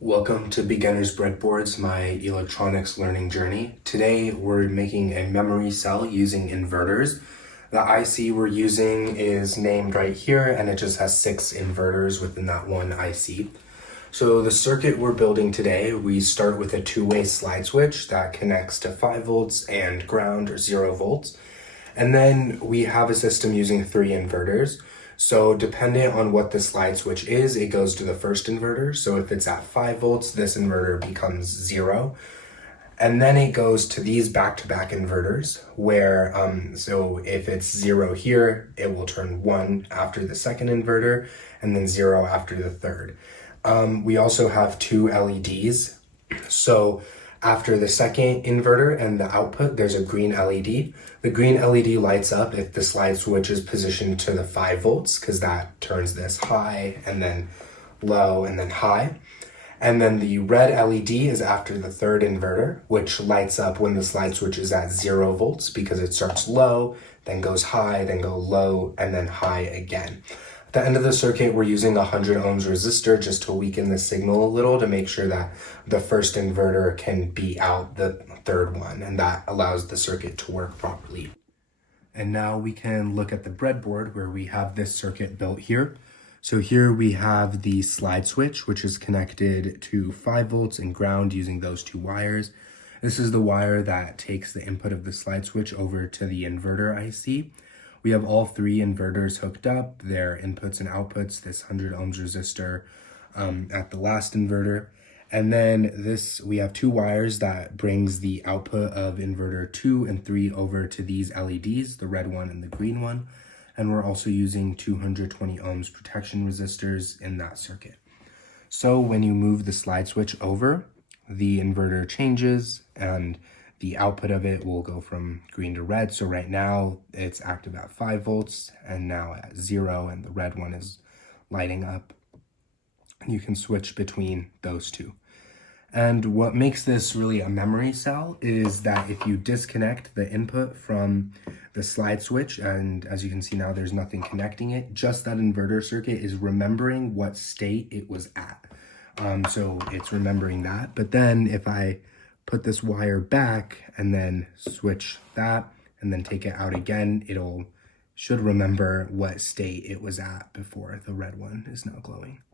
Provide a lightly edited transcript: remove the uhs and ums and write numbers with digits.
Welcome to Beginner's Breadboards, my electronics learning journey. Today we're making a memory cell using inverters. The IC we're using is named right here and it just has 6 inverters within that one IC. So the circuit we're building today, we start with a two-way slide switch that connects to 5 volts and ground or 0 volts. And then we have a system using 3 inverters. So depending on what the slide switch is, it goes to the first inverter. So if it's at 5 volts, this inverter becomes 0. And then it goes to these back-to-back inverters where, so if it's 0 here, it will turn 1 after the second inverter and then 0 after the third. We also have 2 LEDs. So after the second inverter and the output, there's a green LED. The green LED lights up if the slide switch is positioned to the 5 volts, because that turns this high and then low and then high. And then the red LED is after the third inverter, which lights up when the slide switch is at 0 volts, because it starts low, then goes high, then go low, and then high again. At the end of the circuit, we're using a 100 ohms resistor just to weaken the signal a little to make sure that the first inverter can beat out the third one, and that allows the circuit to work properly. And now we can look at the breadboard where we have this circuit built here. So here we have the slide switch, which is connected to 5 volts and ground using those 2 wires. This is the wire that takes the input of the slide switch over to the inverter IC. We have all 3 inverters hooked up, their inputs and outputs, this 100 ohms resistor at the last inverter. And then we have 2 wires that brings the output of inverter 2 and 3 over to these LEDs, the red one and the green one. And we're also using 220 ohms protection resistors in that circuit. So when you move the slide switch over, the inverter changes and the output of it will go from green to red. So right now it's active at 5 volts and now at 0, and the red one is lighting up. You can switch between those 2. And what makes this really a memory cell is that if you disconnect the input from the slide switch, and as you can see now there's nothing connecting it, just that inverter circuit is remembering what state it was at. So it's remembering that. But then if I put this wire back and then switch that and then take it out again, should remember what state it was at before the red one is now glowing.